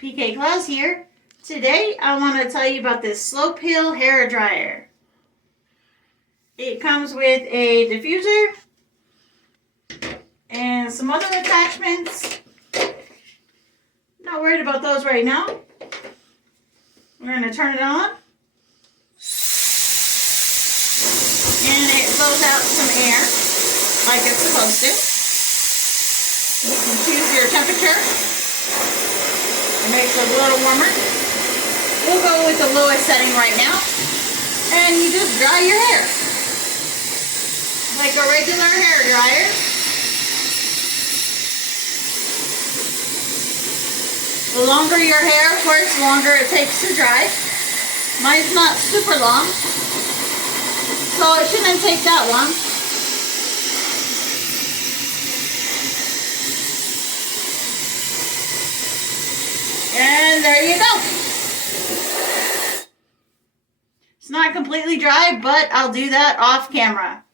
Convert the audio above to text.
PK Claus here. Today I want to tell you about this Slopehill hair dryer. It comes with a diffuser and some other attachments. Not worried about those right now. We're going to turn it on. And it blows out some air like it's supposed to. You can choose your temperature. It makes it a little warmer. We'll go with the lowest setting right now. And you just dry your hair. Like a regular hair dryer. The longer your hair, of course, the longer it takes to dry. Mine's not super long, so it shouldn't take that long. And there you go. It's not completely dry, but I'll do that off camera.